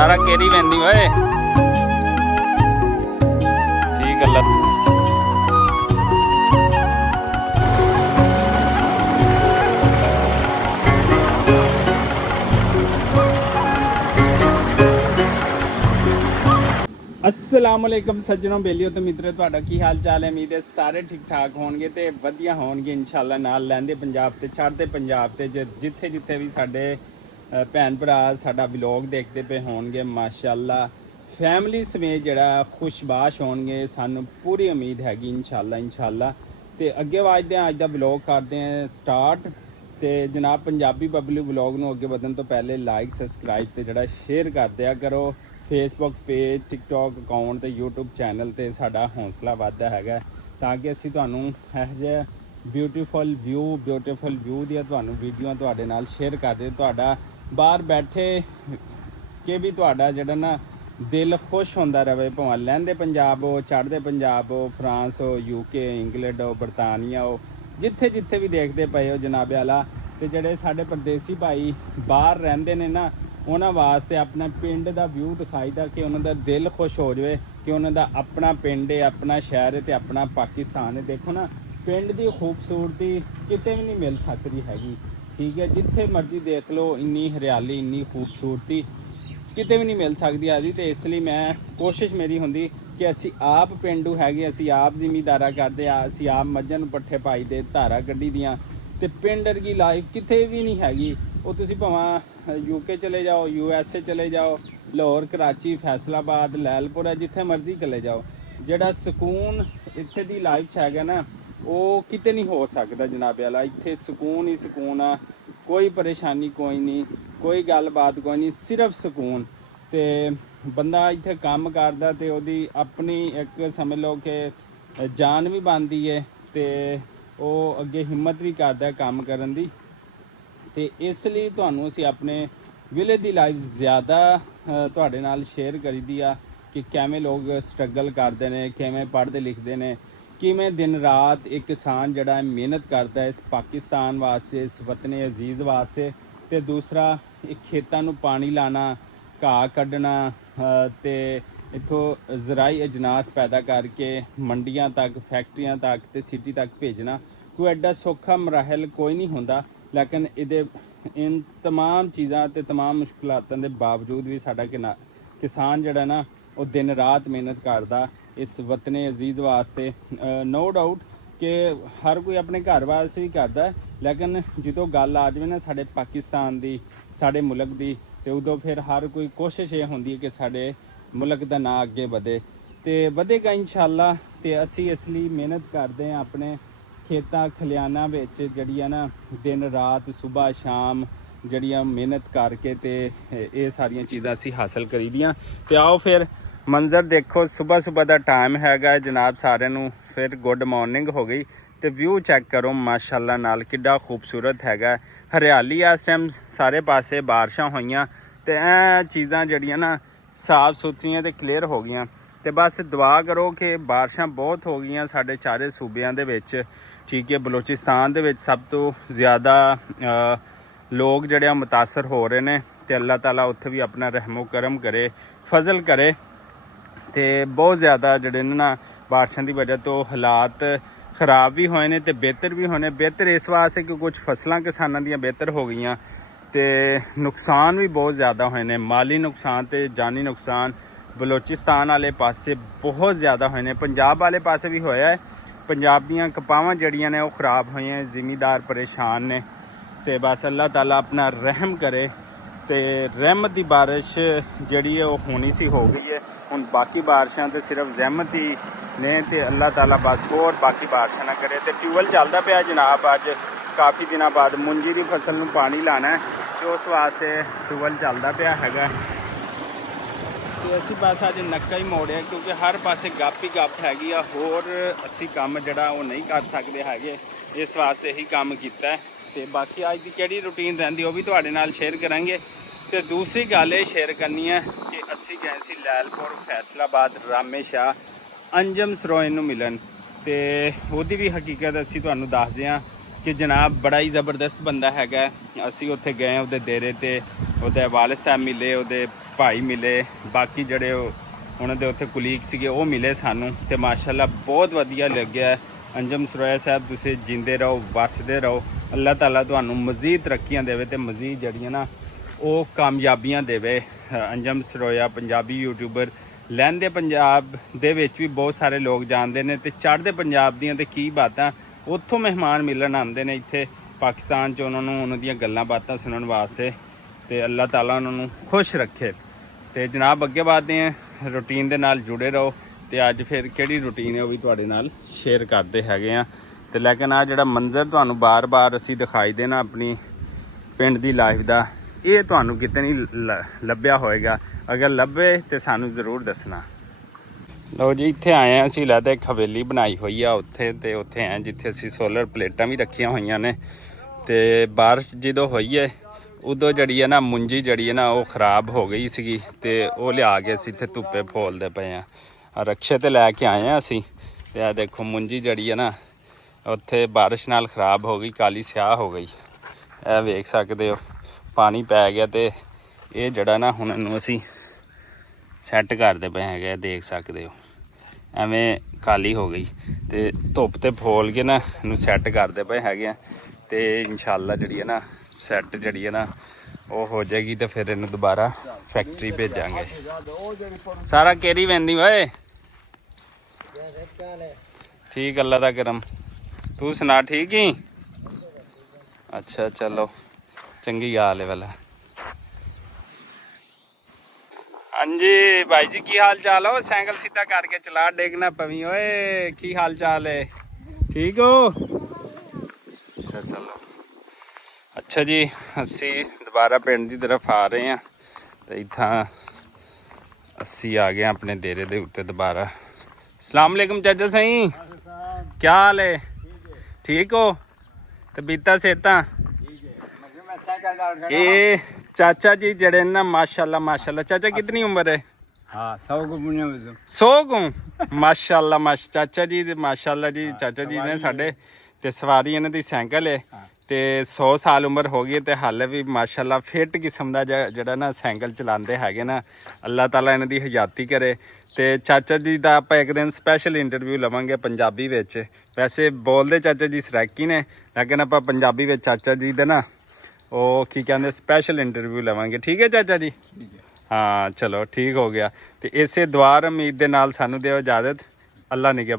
सारा केरी वैंदी ओए ठीक गल अस्सलाम वालेकुम सज्जनों बेलियो तो मित्रों ਤੁਹਾਡਾ ਕੀ ਹਾਲ ਚਾਲ ਹੈ। ਉਮੀਦ ਹੈ ਸਾਰੇ ਠੀਕ ਠਾਕ ਹੋਣਗੇ ਤੇ ਵਧੀਆ ਹੋਣਗੇ ਇਨਸ਼ਾਅੱਲਾ। ਨਾਲ ਲੈਂਦੇ ਪੰਜਾਬ ਤੇ ਛੱਡਦੇ ਪੰਜਾਬ ਤੇ ਜਿੱਥੇ ਜਿੱਥੇ ਵੀ ਸਾਡੇ ਭੈਣ ਭਰਾ ਸਾਡਾ ਵਲੌਗ ਦੇਖਦੇ ਪਏ ਹੋਣਗੇ ਮਾਸ਼ਾਅੱਲਾ ਫੈਮਿਲੀ ਸਮੇਤ ਜਿਹੜਾ ਖੁਸ਼ਬਾਸ਼ ਹੋਣਗੇ ਸਾਨੂੰ ਪੂਰੀ ਉਮੀਦ ਹੈਗੀ ਇਨਸ਼ਾਅੱਲਾ। ਤੇ ਅੱਗੇ ਵਧਦੇ ਹਾਂ, ਅੱਜ ਦਾ ਵਲੌਗ ਕਰਦੇ ਹਾਂ ਸਟਾਰਟ। ਤੇ ਜਨਾਬ ਪੰਜਾਬੀ ਬਬਲੂ ਵਲੌਗ ਨੂੰ ਅੱਗੇ ਵਧਣ ਤੋਂ ਪਹਿਲੇ ਲਾਈਕ ਸਬਸਕ੍ਰਾਈਬ ਤੇ ਜਿਹੜਾ ਸ਼ੇਅਰ ਕਰ ਦਿਆ ਕਰੋ। ਫੇਸਬੁੱਕ ਪੇਜ ਟਿਕਟੋਕ ਅਕਾਊਂਟ ਤੇ YouTube ਚੈਨਲ ਤੇ ਸਾਡਾ ਹੌਸਲਾ ਵੱਧਦਾ ਹੈਗਾ ਤਾਂ ਕਿ ਅਸੀਂ ਤੁਹਾਨੂੰ ਇਹੋ ਜਿਹੇ ਬਿਊਟੀਫੁਲ ਵਿਊ ਦੀਆਂ ਤੁਹਾਨੂੰ ਵੀਡੀਓ ਤੁਹਾਡੇ ਨਾਲ ਸ਼ੇਅਰ ਕਰਦੇ। ਤੁਹਾਡਾ ਬਾਹਰ ਬੈਠੇ ਕਿ ਵੀ ਤੁਹਾਡਾ ਜਿਹੜਾ ਨਾ ਦਿਲ ਖੁਸ਼ ਹੁੰਦਾ ਰਹੇ, ਭਾਵੇਂ ਲਹਿੰਦੇ ਪੰਜਾਬ ਹੋ ਚੜ੍ਹਦੇ ਪੰਜਾਬ ਹੋ ਫਰਾਂਸ ਹੋ UK ਇੰਗਲੈਂਡ ਹੋ ਬਰਤਾਨੀਆ ਹੋ ਜਿੱਥੇ ਜਿੱਥੇ ਵੀ ਦੇਖਦੇ ਪਏ ਹੋ ਜਨਾਬ ਆਲਾ। ਤੇ ਜਿਹੜੇ ਸਾਡੇ ਪਰਦੇਸੀ ਭਾਈ ਬਾਹਰ ਰਹਿੰਦੇ ਨੇ ਨਾ ਉਹਨਾਂ ਵਾਸਤੇ ਆਪਣਾ ਪਿੰਡ ਦਾ ਵਿਊ ਦਿਖਾਈਦਾ ਕਿ ਉਹਨਾਂ ਦਾ ਦਿਲ ਖੁਸ਼ ਹੋ ਜਾਵੇ ਕਿ ਉਹਨਾਂ ਦਾ ਆਪਣਾ ਪਿੰਡ ਹੈ, ਆਪਣਾ ਸ਼ਹਿਰ ਹੈ ਤੇ ਆਪਣਾ ਪਾਕਿਸਤਾਨ ਹੈ। ਦੇਖੋ ਨਾ ਪਿੰਡ ਦੀ ਖੂਬਸੂਰਤੀ ਕਿਤੇ ਵੀ ਨਹੀਂ ਮਿਲ ਸਕਦੀ ਹੈਗੀ, ਠੀਕ ਹੈ। ਜਿੱਥੇ ਮਰਜ਼ੀ ਦੇਖ ਲਓ ਇੰਨੀ ਹਰਿਆਲੀ ਇੰਨੀ ਖੂਬਸੂਰਤੀ ਕਿਤੇ ਵੀ ਨਹੀਂ ਮਿਲ ਸਕਦੀ ਆਜੀ। ਤੇ ਇਸ ਲਈ ਮੈਂ ਕੋਸ਼ਿਸ਼ ਮੇਰੀ ਹੁੰਦੀ ਕਿ ਅਸੀਂ ਆਪ ਪਿੰਡੂ ਹੈਗੇ, ਅਸੀਂ ਆਪ ਜ਼ਿਮੀਦਾਰਾ ਕਰਦੇ ਆ, ਅਸੀਂ ਆਪ ਮੱਝਾਂ ਨੂੰ ਪੱਠੇ ਪਾਈ ਦੇ ਧਾਰਾ ਗੱਡੀ ਦੀਆਂ। ਤੇ ਪਿੰਡ ਵਰਗੀ ਲਾਈਫ ਕਿਤੇ ਵੀ ਨਹੀਂ ਹੈਗੀ। ਉਹ ਤੁਸੀਂ ਭਾਵੇਂ UK ਚਲੇ ਜਾਓ USA ਚਲੇ ਜਾਓ ਲਾਹੌਰ ਕਰਾਚੀ ਫੈਸਲਾਬਾਦ ਲੈਲਪੁਰਾ ਜਿੱਥੇ ਮਰਜ਼ੀ ਚਲੇ ਜਾਓ, ਜਿਹੜਾ ਸਕੂਨ ਇੱਥੇ ਦੀ ਲਾਈਫ 'ਚ ਹੈਗਾ ਨਾ ਉਹ ਕਿਤੇ ਨਹੀਂ ਹੋ ਸਕਦਾ ਜਨਾਬ ਆਲਾ। ਇੱਥੇ ਸਕੂਨ ਹੀ ਸਕੂਨ ਆ, ਕੋਈ ਪਰੇਸ਼ਾਨੀ ਕੋਈ ਨਹੀਂ, ਕੋਈ ਗੱਲਬਾਤ ਕੋਈ ਨਹੀਂ, ਸਿਰਫ ਸਕੂਨ। ਤੇ ਬੰਦਾ ਇੱਥੇ ਕੰਮ ਕਰਦਾ ਤੇ ਉਹਦੀ ਆਪਣੀ ਇੱਕ ਸਮਝ ਲਓ ਕਿ ਜਾਨ ਵੀ ਬਣਦੀ ਹੈ ਤੇ ਉਹ ਅੱਗੇ ਹਿੰਮਤ ਵੀ ਕਰਦਾ ਕੰਮ ਕਰਨ ਦੀ। ਤੇ ਇਸ ਲਈ ਤੁਹਾਨੂੰ ਅਸੀਂ ਆਪਣੇ ਵਿਲੇਜ ਦੀ ਲਾਈਫ ਜ਼ਿਆਦਾ ਤੁਹਾਡੇ ਨਾਲ ਸ਼ੇਅਰ ਕਰੀਦੀ ਆ ਕਿ ਕਿਵੇਂ ਲੋਕ ਸਟਰਗਲ ਕਰਦੇ ਨੇ, ਕਿਵੇਂ ਪੜ੍ਹਦੇ ਲਿਖਦੇ ਨੇ, ਕਿਵੇਂ ਦਿਨ ਰਾਤ ਇੱਕ ਕਿਸਾਨ ਜਿਹੜਾ ਮਿਹਨਤ ਕਰਦਾ ਇਸ ਪਾਕਿਸਤਾਨ ਵਾਸਤੇ, ਇਸ ਵਤਨ ਅਜ਼ੀਜ਼ ਵਾਸਤੇ। ਤੇ ਦੂਸਰਾ ਇਹ ਖੇਤਾਂ ਨੂੰ ਪਾਣੀ ਲਾਣਾ, ਘਾਹ ਕੱਢਣਾ ਤੇ ਇੱਥੋਂ ਜ਼ਰਾਈ ਅਜਨਾਸ ਪੈਦਾ ਕਰਕੇ ਮੰਡੀਆਂ ਤੱਕ ਫੈਕਟਰੀਆਂ ਤੱਕ ਤੇ ਸਿਟੀ ਤੱਕ ਭੇਜਣਾ ਕੋਈ ਐਡਾ ਸੌਖਾ ਮਰਾਹਲ ਕੋਈ ਨਹੀਂ ਹੁੰਦਾ। ਲੇਕਿਨ ਇਹਦੇ ਇਨ ਤਮਾਮ ਚੀਜ਼ਾਂ ਤੇ ਤਮਾਮ ਮੁਸ਼ਕਲਾਤਾਂ ਦੇ ਬਾਵਜੂਦ ਵੀ ਸਾਡਾ ਕਿਸਾਨ ਜਿਹੜਾ ਨਾ ਉਹ ਦਿਨ ਰਾਤ ਮਿਹਨਤ ਕਰਦਾ ਇਸ ਵਤਨ ਅਜ਼ੀਜ਼ ਵਾਸਤੇ। ਨੋ ਡਾਊਟ ਕਿ ਹਰ ਕੋਈ ਆਪਣੇ ਘਰ ਵਾਸਤੇ ਵੀ ਕਰਦਾ, ਲੇਕਿਨ ਜਦੋਂ ਗੱਲ ਆ ਜਾਵੇ ਨਾ ਸਾਡੇ ਪਾਕਿਸਤਾਨ ਦੀ ਸਾਡੇ ਮੁਲਕ ਦੀ ਤੇ ਉਦੋਂ ਫਿਰ ਹਰ ਕੋਈ ਕੋਸ਼ਿਸ਼ ਇਹ ਹੁੰਦੀ ਹੈ ਕਿ ਸਾਡੇ ਮੁਲਕ ਦਾ ਨਾਂ ਅੱਗੇ ਵਧੇ ਤੇ ਵਧੇਗਾ ਇਨਸ਼ਾਅੱਲਾ। ਤੇ ਅਸੀਂ ਇਸ ਲਈ ਮਿਹਨਤ ਕਰਦੇ ਹਾਂ ਆਪਣੇ ਖੇਤਾਂ ਖਲਿਆਣਾ ਵਿੱਚ ਜਿਹੜੀਆਂ ਨਾ ਦਿਨ ਰਾਤ ਸਵੇਰ ਸ਼ਾਮ ਜਿਹੜੀਆਂ ਮਿਹਨਤ ਕਰਕੇ ਤੇ ਇਹ ਸਾਰੀਆਂ ਚੀਜ਼ਾਂ ਅਸੀਂ ਹਾਸਲ ਕਰੀਦੀਆਂ। ਤੇ ਆਓ ਫਿਰ ਮੰਜ਼ਰ ਦੇਖੋ, ਸਵੇਰ ਦਾ ਟਾਈਮ ਹੈਗਾ ਜਨਾਬ ਸਾਰਿਆਂ ਨੂੰ, ਫਿਰ ਗੁੱਡ ਮਾਰਨਿੰਗ ਹੋ ਗਈ ਤੇ ਵਿਊ ਚੈੱਕ ਕਰੋ ਮਾਸ਼ਾਅੱਲਾ ਨਾਲ ਕਿੱਡਾ ਖੂਬਸੂਰਤ ਹੈਗਾ। ਹਰਿਆਲੀ ਇਸ ਟਾਈਮ ਸਾਰੇ ਪਾਸੇ, ਬਾਰਿਸ਼ਾਂ ਹੋਈਆਂ ਤੇ ਇਹ ਚੀਜ਼ਾਂ ਜਿਹੜੀਆਂ ਨਾ ਸਾਫ ਸੁਥਰੀਆਂ ਤੇ ਕਲੀਅਰ ਹੋ ਗਈਆਂ। ਤੇ ਬਸ ਦੁਆ ਕਰੋ ਕਿ ਬਾਰਿਸ਼ਾਂ ਬਹੁਤ ਹੋ ਗਈਆਂ ਸਾਡੇ ਚਾਰੇ ਸੂਬਿਆਂ ਦੇ ਵਿੱਚ, ਠੀਕ ਹੈ। ਬਲੋਚਿਸਤਾਨ ਦੇ ਵਿੱਚ ਸਭ ਤੋਂ ਜ਼ਿਆਦਾ ਲੋਕ ਜਿਹੜੇ ਆ ਮੁਤਾਸਰ ਹੋ ਰਹੇ ਨੇ ਤੇ ਅੱਲਾਹ ਤਾਲਾ ਉੱਥੇ ਵੀ ਆਪਣਾ ਰਹਿਮੋ ਕਰਮ ਕਰੇ, ਫਜ਼ਲ ਕਰੇ। ਤੇ ਬਹੁਤ ਜ਼ਿਆਦਾ ਜਿਹੜੇ ਨੇ ਨਾ ਬਾਰਿਸ਼ਾਂ ਦੀ ਵਜ੍ਹਾ ਤੋਂ ਹਾਲਾਤ ਖਰਾਬ ਵੀ ਹੋਏ ਨੇ ਤੇ ਬਿਹਤਰ ਵੀ ਹੋਏ ਨੇ। ਬਿਹਤਰ ਇਸ ਵਾਸਤੇ ਕਿ ਕੁਝ ਫਸਲਾਂ ਕਿਸਾਨਾਂ ਦੀਆਂ ਬਿਹਤਰ ਹੋ ਗਈਆਂ ਤੇ ਨੁਕਸਾਨ ਵੀ ਬਹੁਤ ਜ਼ਿਆਦਾ ਹੋਏ ਨੇ, ਮਾਲੀ ਨੁਕਸਾਨ ਤੇ ਜਾਨੀ ਨੁਕਸਾਨ ਬਲੋਚਿਸਤਾਨ ਵਾਲੇ ਪਾਸੇ ਬਹੁਤ ਜ਼ਿਆਦਾ ਹੋਏ ਨੇ। ਪੰਜਾਬ ਵਾਲੇ ਪਾਸੇ ਵੀ ਹੋਇਆ ਹੈ, ਪੰਜਾਬ ਦੀਆਂ ਕਪਾਵਾਂ ਜਿਹੜੀਆਂ ਨੇ ਉਹ ਖਰਾਬ ਹੋਈਆਂ, ਜ਼ਿਮੀਦਾਰ ਪਰੇਸ਼ਾਨ ਨੇ। ਤੇ ਬਸ ਅੱਲਾਹ ਤਾਲਾ ਆਪਣਾ ਰਹਿਮ ਕਰੇ ਤੇ ਰਹਿਮਤ ਦੀ ਬਾਰਿਸ਼ ਜਿਹੜੀ ਹੈ ਉਹ ਹੋਣੀ ਸੀ ਹੋ ਗਈ ਹੈ। ਹੁਣ ਬਾਕੀ ਬਾਰਿਸ਼ਾਂ ਤੇ ਸਿਰਫ ਜ਼ਹਿਮਤ ਹੀ ਨੇ ਤੇ ਅੱਲਾਹ ਤਾਲਾ ਬਸ ਹੋਰ ਬਾਕੀ ਬਾਰਿਸ਼ਾਂ ਨਾ ਕਰੇ। ਤੇ ਟਿਊਬਵੈਲ ਚੱਲਦਾ ਪਿਆ ਜਨਾਬ, ਅੱਜ ਕਾਫੀ ਦਿਨਾਂ ਬਾਅਦ ਮੁੰਜੀ ਦੀ ਫਸਲ ਨੂੰ ਪਾਣੀ ਲਾਣਾ ਤੇ ਉਸ ਵਾਸਤੇ ਟਿਊਬਵੈਲ ਚੱਲਦਾ ਪਿਆ ਹੈਗਾ। ਤੇ ਅਸੀਂ ਬਸ ਅੱਜ ਨੱਕਾ ਹੀ ਮੋੜਿਆ ਕਿਉਂਕਿ ਹਰ ਪਾਸੇ ਗੱਪ ਹੀ ਗੱਪ ਹੈਗੀ ਆ, ਹੋਰ ਅਸੀਂ ਕੰਮ ਜਿਹੜਾ ਉਹ ਨਹੀਂ ਕਰ ਸਕਦੇ ਹੈਗੇ, ਇਸ ਵਾਸਤੇ ਹੀ ਕੰਮ ਕੀਤਾ। ਤੇ ਬਾਕੀ ਅੱਜ ਦੀ ਕਿਹੜੀ ਰੂਟੀਨ ਰਹਿੰਦੀ ਉਹ ਵੀ ਤੁਹਾਡੇ ਨਾਲ ਸ਼ੇਅਰ ਕਰਾਂਗੇ। ਤੇ ਦੂਸਰੀ ਗੱਲ ਇਹ ਸ਼ੇਅਰ ਕਰਨੀ ਹੈ ਕਿ ਅਸੀਂ ਗਏ ਸੀ ਲੈਲਪੁਰ ਫੈਸਲਾਬਾਦ ਰਾਮੇ ਸ਼ਾਹ ਅੰਜਮ ਸਰੋਇਨ ਨੂੰ ਮਿਲਣ ਤੇ ਉਹਦੀ ਵੀ ਹਕੀਕਤ ਅਸੀਂ ਤੁਹਾਨੂੰ ਦੱਸਦੇ ਹਾਂ ਕਿ ਜਨਾਬ ਬੜਾ ਹੀ ਜ਼ਬਰਦਸਤ ਬੰਦਾ ਹੈਗਾ। ਅਸੀਂ ਉੱਥੇ ਗਏ ਉਹਦੇ ਡੇਰੇ ਤੇ ਉਹਦੇ ਵਾਲਿਦ ਸਾਹਿਬ ਮਿਲੇ, ਉਹਦੇ ਭਾਈ ਮਿਲੇ, ਬਾਕੀ ਜਿਹੜੇ ਉਹਨਾਂ ਦੇ ਉੱਥੇ ਕੁਲੀਗ ਸੀਗੇ ਉਹ ਮਿਲੇ ਸਾਨੂੰ। ਤੇ ਮਾਸ਼ਾਅੱਲਾ ਬਹੁਤ ਵਧੀਆ ਲੱਗਿਆ। ਅੰਜਮ ਸਰੋਇਆ ਸਾਹਿਬ ਤੁਸੀਂ ਜਿੰਦੇ ਰਹੋ, ਵਸਦੇ ਰਹੋ। ਅੱਲਾਹ ਤਾਲਾ ਤੁਹਾਨੂੰ ਮਜ਼ੀਦ ਤਰੱਕੀਆਂ ਦੇਵੇ ਤੇ ਮਜ਼ੀਦ ਜਿਹੜੀਆਂ ਨਾ ਉਹ ਕਾਮਯਾਬੀਆਂ ਦੇਵੇ। ਅੰਜਮ ਸਰੋਇਆ ਪੰਜਾਬੀ ਯੂਟਿਊਬਰ ਲਹਿੰਦੇ ਪੰਜਾਬ ਦੇ ਵਿੱਚ ਵੀ ਬਹੁਤ ਸਾਰੇ ਲੋਕ ਜਾਣਦੇ ਨੇ ਤੇ ਚੜ੍ਹਦੇ ਪੰਜਾਬ ਦੀਆਂ ਤੇ ਕੀ ਬਾਤਾਂ, ਉੱਥੋਂ ਮਹਿਮਾਨ ਮਿਲਣ ਆਉਂਦੇ ਨੇ ਇੱਥੇ ਪਾਕਿਸਤਾਨ 'ਚ ਉਹਨਾਂ ਦੀਆਂ ਗੱਲਾਂ ਬਾਤਾਂ ਸੁਣਨ ਵਾਸਤੇ। ਤੇ ਅੱਲਾਹ ਤਾਲਾ ਉਹਨਾਂ ਨੂੰ ਖੁਸ਼ ਰੱਖੇ। ਤੇ ਜਨਾਬ ਅੱਗੇ ਵਧਦੇ ਹਾਂ, ਰੂਟੀਨ ਦੇ ਨਾਲ ਜੁੜੇ ਰਹੋ। ਤੇ ਅੱਜ ਫਿਰ ਕਿਹੜੀ ਰੂਟੀਨ ਹੈ ਉਹ ਵੀ ਤੁਹਾਡੇ ਨਾਲ ਸ਼ੇਅਰ ਕਰਦੇ ਹੈਗੇ ਆ। ਤੇ ਲੇਕਿਨ ਆ ਜਿਹੜਾ ਮੰਜ਼ਰ ਤੁਹਾਨੂੰ ਬਾਰ-ਬਾਰ ਅਸੀਂ ਦਿਖਾਈ ਦੇਣਾ ਆਪਣੀ ਪਿੰਡ ਦੀ ਲਾਈਫ ਦਾ, ਇਹ ਤੁਹਾਨੂੰ ਕਿਤੇ ਨਹੀਂ ਲੱਭਿਆ ਹੋਏਗਾ। ਅਗਰ ਲੱਭੇ ਤੇ ਸਾਨੂੰ ਜ਼ਰੂਰ ਦੱਸਣਾ। ਲਓ ਜੀ ਇੱਥੇ ਆਏ ਆ ਅਸੀਂ, ਲੱਗਦਾ ਇੱਕ ਹਵੇਲੀ ਬਣਾਈ ਹੋਈ ਆ ਉੱਥੇ, ਤੇ ਉੱਥੇ ਆਏ ਜਿੱਥੇ ਅਸੀਂ ਸੋਲਰ ਪਲੇਟਾਂ ਵੀ ਰੱਖੀਆਂ ਹੋਈਆਂ ਨੇ। ਤੇ ਬਾਰਿਸ਼ ਜਦੋਂ ਹੋਈ ਹੈ ਉਦੋਂ ਜਿਹੜੀ ਹੈ ਨਾ ਮੁੰਜੀ ਜਿਹੜੀ ਹੈ ਨਾ ਉਹ ਖ਼ਰਾਬ ਹੋ ਗਈ ਸੀਗੀ ਤੇ ਉਹ ਲਿਆ ਕੇ ਅਸੀਂ ਇੱਥੇ ਧੁੱਪੇ ਫੋਲਦੇ ਪਏ ਆ। ਰਕਸ਼ੇ ਤੇ ਲੈ ਕੇ ਆਏ ਆ ਅਸੀਂ। ਤੇ ਆ ਦੇਖੋ ਮੁੰਜੀ ਜਿਹੜੀ ਹੈ ਨਾ ਉੱਥੇ ਬਾਰਿਸ਼ ਨਾਲ ਖ਼ਰਾਬ ਹੋ ਗਈ, ਕਾਲੀ ਸਿਆਹ ਹੋ ਗਈ। ਇਹ ਵੇਖ ਸਕਦੇ ਹੋ ਪਾਣੀ ਪੈ ਗਿਆ ਤੇ ਇਹ ਜਿਹੜਾ ਨਾ ਹੁਣ ਇਹਨੂੰ ਅਸੀਂ ਸੈੱਟ ਕਰਦੇ ਪਏ ਹੈਗੇ, ਦੇਖ ਸਕਦੇ ਹੋ ਐਵੇਂ ਕਾਲੀ ਹੋ ਗਈ। ਤੇ ਧੁੱਪ ਤੇ ਫੋਲ ਕੇ ਨਾ ਇਹਨੂੰ ਸੈੱਟ ਕਰਦੇ ਪਏ ਹੈਗੇ ਆ। ਤੇ ਇਨਸ਼ਾਅੱਲਾ ਜਿਹੜੀ ਹੈ ਨਾ ਸੈੱਟ ਜਿਹੜੀ ਹੈ ਨਾ ਉਹ ਹੋ ਜਾਏਗੀ ਤੇ ਫਿਰ ਇਹਨੂੰ ਦੁਬਾਰਾ ਫੈਕਟਰੀ ਭੇਜਾਂਗੇ। ਸਾਰਾ ਕੇਰੀ ਵੈਂਦੀ ਓਏ ਠੀਕ, ਅੱਲਾ ਦਾ ਕਰਮ। ਤੂੰ ਸੁਣਾ ਠੀਕ ਹੀ? ਅੱਛਾ ਚਲੋ ਚੰਗੀ ਗੱਲ ਹੈ ਵਾਲਾ। ਹਾਂਜੀ ਭਾਈ ਜੀ ਕੀ ਹਾਲ ਚਾਲ ਹੋ? ਸਾਈਕਲ ਸਿੱਧਾ ਕਰਕੇ ਚਲਾ, ਡੇਗਣਾ ਪਵੀ ਓਏ। ਕੀ ਹਾਲ ਚਾਲ ਹੈ? ਠੀਕ ਹੋ? ਅੱਛਾ ਚਲੋ। ਅੱਛਾ ਜੀ ਅਸੀਂ ਦੁਬਾਰਾ ਪਿੰਡ ਦੀ ਤਰਫ ਆ ਰਹੇ ਹਾਂ ਤੇ ਇੱਥਾਂ ਅਸੀਂ ਆ ਗਏ ਆਪਣੇ ਡੇਰੇ ਦੇ ਉੱਤੇ ਦੁਬਾਰਾ। अस्सलाम वालेकुम चाचा सही, क्या हाल है? ठीक हो? तबीयतां सेहतां? ये चाचा जी जड़े ना माशाल्लाह माशाल्लाह। चाचा कितनी उम्र है? हाँ 100 को बुने 100 को माशाल्लाह चाचा जी माशाल्लाह जी। चाचा जी ने साढ़े ते सवारी इन्हां दी साइकिल है ਤੇ 100 ਸਾਲ ਉਮਰ ਹੋ ਗਈ ਤੇ ਹਾਲੇ ਵੀ ਮਾਸ਼ਾਅੱਲਾ ਫਿੱਟ ਕਿਸਮ ਦਾ ਜਿਹੜਾ ਨਾ ਸਾਈਕਲ ਚਲਾਉਂਦੇ ਹੈਗੇ ਨਾ। ਅੱਲਾਹ ਤਾਲਾ ਇਹਨਾਂ ਦੀ ਹਯਾਤੀ ਕਰੇ। ਤੇ ਚਾਚਾ ਜੀ ਦਾ ਆਪਾਂ ਇੱਕ ਦਿਨ ਸਪੈਸ਼ਲ ਇੰਟਰਵਿਊ ਲਵਾਂਗੇ ਪੰਜਾਬੀ ਵਿੱਚ। ਵੈਸੇ ਬੋਲਦੇ ਚਾਚਾ ਜੀ ਸਰਾਕੀ ਨੇ, ਲੇਕਿਨ ਆਪਾਂ ਪੰਜਾਬੀ ਵਿੱਚ ਚਾਚਾ ਜੀ ਦਾ ਨਾ ਉਹ ਕੀ ਕਹਿੰਦੇ ਸਪੈਸ਼ਲ ਇੰਟਰਵਿਊ ਲਵਾਂਗੇ। ਠੀਕ ਹੈ ਚਾਚਾ ਜੀ? ਹਾਂ ਚਲੋ ਠੀਕ ਹੋ ਗਿਆ। ਤੇ ਇਸੇ ਦੁਆਰ ਉਮੀਦ ਦੇ ਨਾਲ ਸਾਨੂੰ ਦਿਓ ਇਜਾਜ਼ਤ। ਅੱਲਾ ਨਿਗਹਿਬਾਨ।